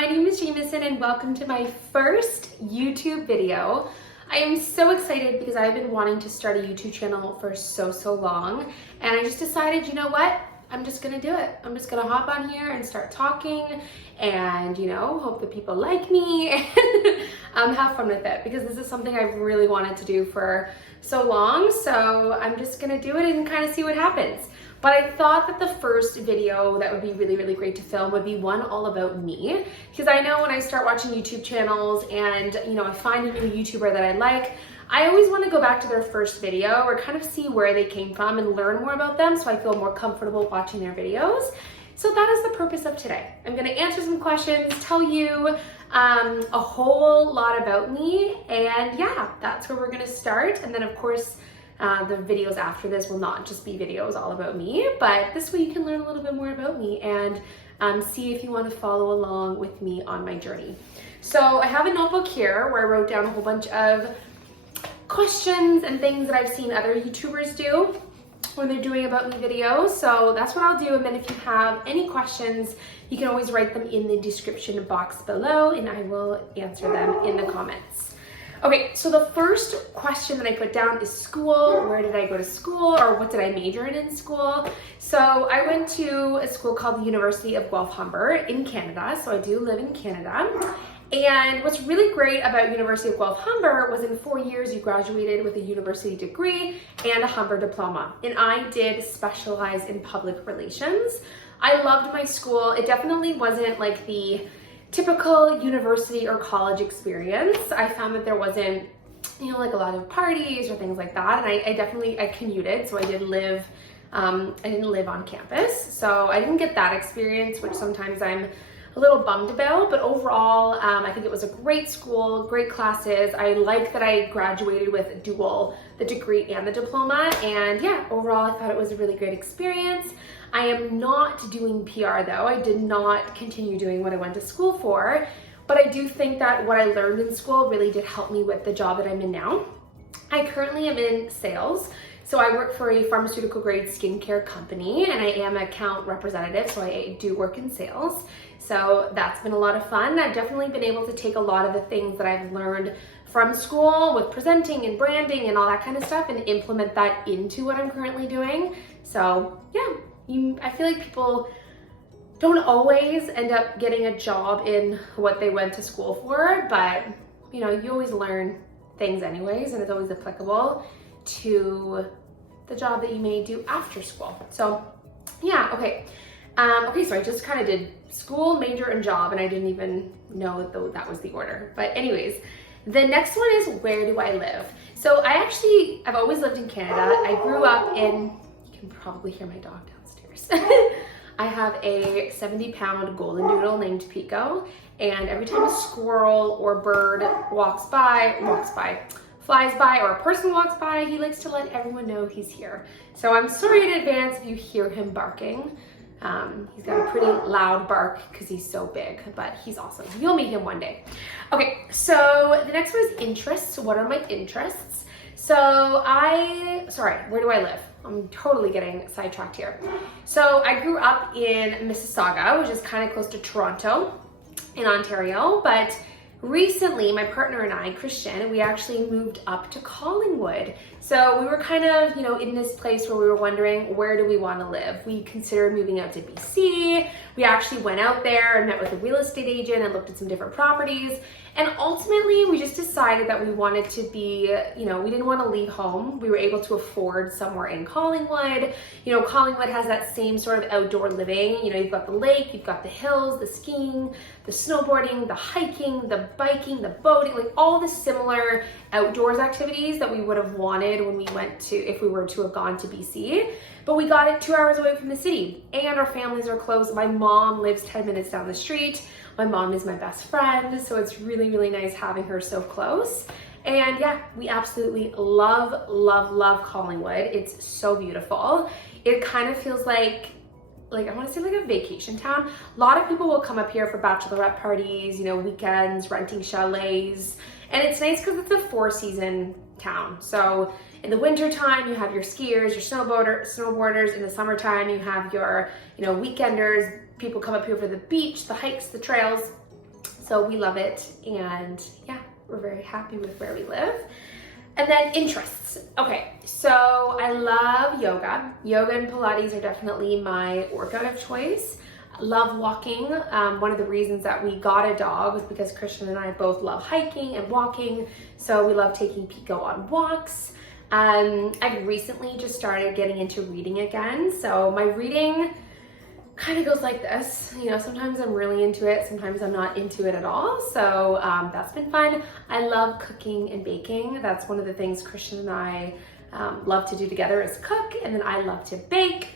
my name is Jamison and welcome to my first YouTube video. I am so excited because I've been wanting to start a YouTube channel for so long, and I just decided, you know what? I'm just gonna do it. I'm just gonna hop on here and start talking and, hope that people like me and have fun with it, because this is something I've really wanted to do for so long. So I'm just gonna do it and kind of see what happens. But I thought that the first video that would be really great to film would be one all about me, because I know when I start watching YouTube channels and I find a new YouTuber that I like, I always want to go back to their first video or kind of see where they came from and learn more about them so I feel more comfortable watching their videos. So that is the purpose of today. I'm going to answer some questions, tell you a whole lot about me, and yeah, that's where we're going to start. And then of course, the videos after this will not just be videos all about me, but this way you can learn a little bit more about me and see if you want to follow along with me on my journey. So I have a notebook here where I wrote down a whole bunch of questions and things that I've seen other YouTubers do when they're doing about me videos. So that's what I'll do. And then if you have any questions, you can always write them in the description box below and I will answer them in the comments. Okay, so the first question that I put down is school. Where did I go to school, or what did I major in school? So I went to a school called the University of Guelph-Humber in Canada. So I do live in Canada. And what's really great about University of Guelph-Humber was in 4 years you graduated with a university degree and a Humber diploma. And I did specialize in public relations. I loved my school. It definitely wasn't like the typical university or college experience. I found that there wasn't, like a lot of parties or things like that. And I commuted, so I didn't live on campus. So I didn't get that experience, which sometimes I'm a little bummed about, but overall, I think it was a great school, great classes. I like that I graduated with the degree and the diploma. And yeah, overall, I thought it was a really great experience. I am not doing PR though. I did not continue doing what I went to school for, but I do think that what I learned in school really did help me with the job that I'm in now. I currently am in sales. So I work for a pharmaceutical grade skincare company and I am an account representative. So I do work in sales. So that's been a lot of fun. I've definitely been able to take a lot of the things that I've learned from school with presenting and branding and all that kind of stuff and implement that into what I'm currently doing. So yeah. I feel like people don't always end up getting a job in what they went to school for, but you always learn things anyways, and it's always applicable to the job that you may do after school. So yeah, okay. So I just kind of did school, major, and job, and I didn't even know that was the order. But anyways, the next one is, where do I live? So I've always lived in Canada. I grew up in, you can probably hear my dog downstairs. I have a 70-pound golden doodle named Pico, and every time a squirrel or bird flies by, or a person walks by, he likes to let everyone know he's here. So I'm sorry in advance if you hear him barking. He's got a pretty loud bark because he's so big, but he's awesome. You'll meet him one day. Okay, so the next one is interests. What are my interests? So where do I live? I'm totally getting sidetracked here. So I grew up in Mississauga, which is kind of close to Toronto in Ontario, but recently my partner and I, Christian, we actually moved up to Collingwood. So we were kind of, in this place where we were wondering, where do we want to live? We considered moving out to BC. We actually went out there and met with a real estate agent and looked at some different properties. And ultimately, we just decided that we wanted to be, we didn't want to leave home. We were able to afford somewhere in Collingwood. Collingwood has that same sort of outdoor living. You've got the lake, you've got the hills, the skiing, the snowboarding, the hiking, the biking, the boating, like all the similar outdoors activities that we would have wanted when if we were to have gone to BC. But we got it 2 hours away from the city, and our families are close. My mom lives 10 minutes down the street. My mom is my best friend, so it's really nice having her so close. And yeah, we absolutely love Collingwood. It's so beautiful. It kind of feels like I want to say like a vacation town. A lot of people will come up here for bachelorette parties, weekends, renting chalets. And it's nice because it's a 4-season town. So in the winter time, you have your skiers, your snowboarders. In the summertime, you have your, weekenders. People come up here for the beach, the hikes, the trails. So we love it, and yeah, we're very happy with where we live. And then interests. Okay, so I love yoga. Yoga and Pilates are definitely my workout of choice. Love walking. One of the reasons that we got a dog was because Christian and I both love hiking and walking, so we love taking Pico on walks. I've recently just started getting into reading again, so my reading kind of goes like this. You know, sometimes I'm really into it, sometimes I'm not into it at all, so that's been fun. I love cooking and baking. That's one of the things Christian and I love to do together, is cook, and then I love to bake.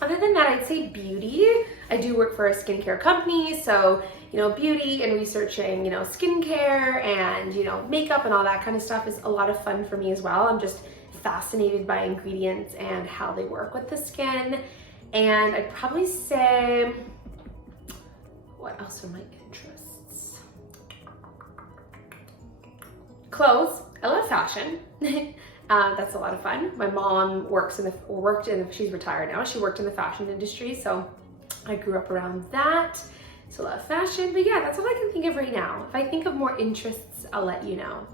Other than that, I'd say beauty. I do work for a skincare company, so, you know, beauty and researching, you know, skincare and, you know, makeup and all that kind of stuff is a lot of fun for me as well. I'm just fascinated by ingredients and how they work with the skin. And I'd probably say, what else are my interests? Clothes. I love fashion. That's a lot of fun. My mom she's retired now. She worked in the fashion industry, so I grew up around that. So I love fashion, but yeah, that's all I can think of right now. If I think of more interests, I'll let you know.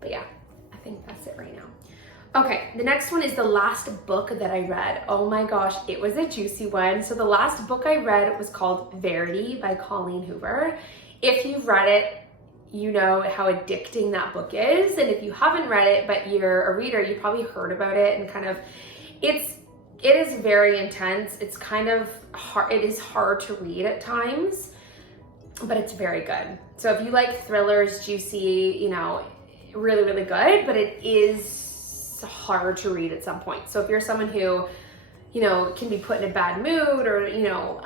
But yeah, I think that's it right now. Okay, the next one is the last book that I read. Oh my gosh, it was a juicy one. So the last book I read was called Verity by Colleen Hoover. If you've read it, you know how addicting that book is. And if you haven't read it, but you're a reader, you probably heard about it, and kind of, it is very intense. It's kind of hard, it is hard to read at times, but it's very good. So if you like thrillers, juicy, you know, really, really good, but it is hard to read at some point. So if you're someone who, you know, can be put in a bad mood, or, you know,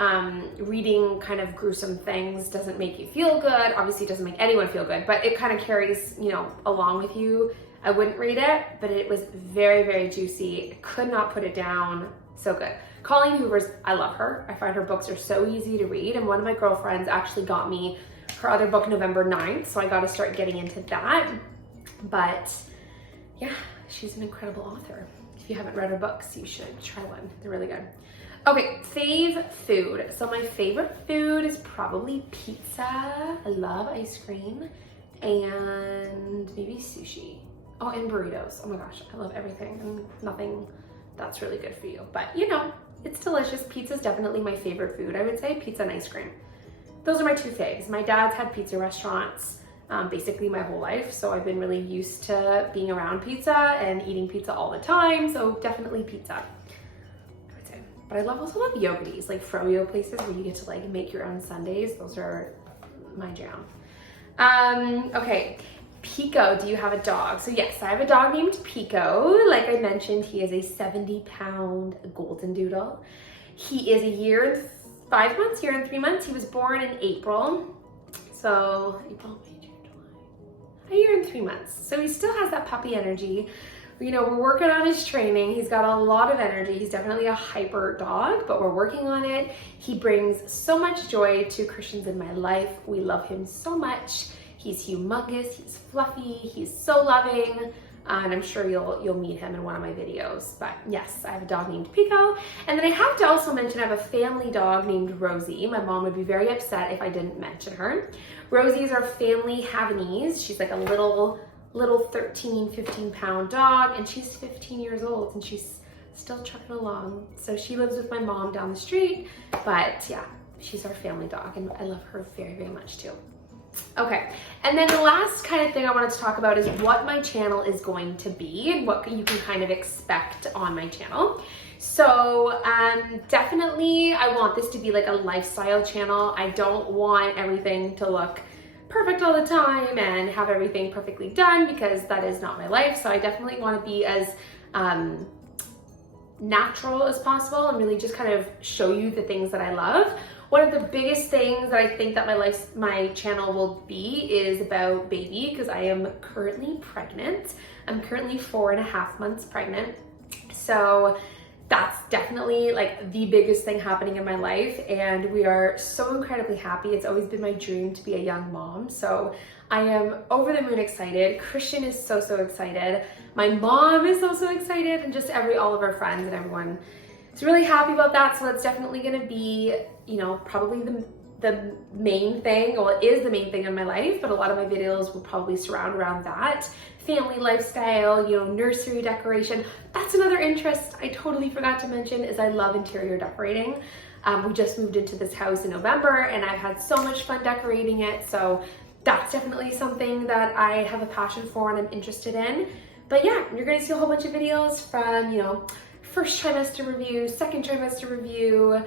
reading kind of gruesome things doesn't make you feel good. Obviously it doesn't make anyone feel good, but it kind of carries, you know, along with you. I wouldn't read it, but it was very, very juicy. I could not put it down. So good. Colleen Hoover's, I love her. I find her books are so easy to read. And one of my girlfriends actually got me her other book November 9th. So I got to start getting into that. But yeah, she's an incredible author. If you haven't read her books, you should try one. They're really good. Okay, fave food. So my favorite food is probably pizza. I love ice cream, and maybe sushi. Oh, and burritos. Oh my gosh, I love everything and nothing that's really good for you. But you know, it's delicious. Pizza's definitely my favorite food. I would say pizza and ice cream. Those are my two faves. My dad's had pizza restaurants basically my whole life, so I've been really used to being around pizza and eating pizza all the time, so definitely pizza, I would say. But I also love yogurts, like froyo places where you get to like make your own sundaes. Those are my jam. Okay, Pico, do you have a dog? So yes, I have a dog named Pico. Like I mentioned, he is a 70-pound golden doodle. He is a year and 5 months, year and 3 months. He was born in April. So April, May, June, July, a year and 3 months. So he still has that puppy energy. You know, we're working on his training. He's got a lot of energy. He's definitely a hyper dog, but we're working on it. He brings so much joy to Christians in my life. We love him so much. He's humongous, he's fluffy, he's so loving. And I'm sure you'll meet him in one of my videos. But yes, I have a dog named Pico. And then I have to also mention I have a family dog named Rosie. My mom would be very upset if I didn't mention her. Rosie is our family Havanese. She's like a little 13, 15-pound dog, and she's 15 years old, and she's still trucking along. So she lives with my mom down the street, but yeah, she's our family dog, and I love her very, very much too. Okay, and then the last kind of thing I wanted to talk about is what my channel is going to be and what you can kind of expect on my channel. So definitely I want this to be like a lifestyle channel. I don't want everything to look perfect all the time and have everything perfectly done, because that is not my life. So I definitely want to be as natural as possible and really just kind of show you the things that I love. One of the biggest things that I think that my channel will be is about baby, because I am currently pregnant. I'm currently 4.5 months pregnant. So that's definitely like the biggest thing happening in my life, and we are so incredibly happy. It's always been my dream to be a young mom, so I am over the moon excited. Christian is so excited. My mom is so excited, and just all of our friends and everyone is really happy about that. So that's definitely going to be, you know, probably the main thing, well, it is the main thing in my life, but a lot of my videos will probably surround around that. Family lifestyle, you know, nursery decoration. That's another interest I totally forgot to mention is I love interior decorating. We just moved into this house in November and I've had so much fun decorating it. So that's definitely something that I have a passion for and I'm interested in. But yeah, you're gonna see a whole bunch of videos from, you know, first trimester review, second trimester review.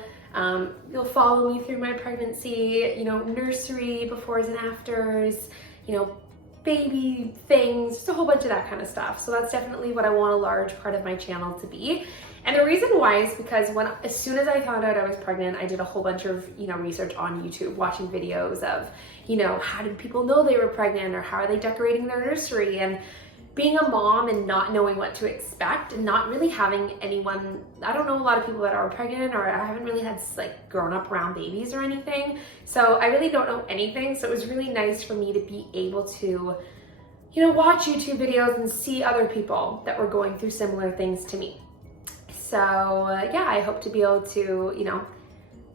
You'll follow me through my pregnancy, you know, nursery befores and afters, you know, baby things, just a whole bunch of that kind of stuff. So that's definitely what I want a large part of my channel to be. And the reason why is because as soon as I found out I was pregnant, I did a whole bunch of, you know, research on YouTube, watching videos of, you know, how did people know they were pregnant or how are they decorating their nursery? And being a mom and not knowing what to expect and not really having anyone, I don't know a lot of people that are pregnant, or I haven't really had like grown up around babies or anything. So I really don't know anything. So it was really nice for me to be able to, you know, watch YouTube videos and see other people that were going through similar things to me. So yeah, I hope to be able to, you know,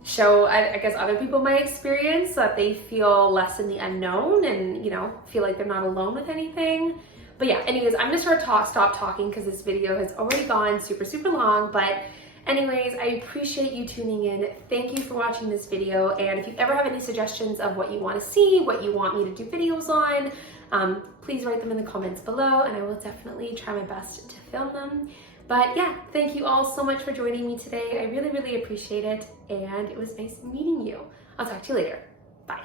show, I guess, other people my experience so that they feel less in the unknown and, you know, feel like they're not alone with anything. But yeah, anyways, I'm gonna stop talking because this video has already gone super long. But anyways, I appreciate you tuning in. Thank you for watching this video. And if you ever have any suggestions of what you want to see, what you want me to do videos on, please write them in the comments below and I will definitely try my best to film them. But yeah, thank you all so much for joining me today. I really appreciate it. And it was nice meeting you. I'll talk to you later. Bye.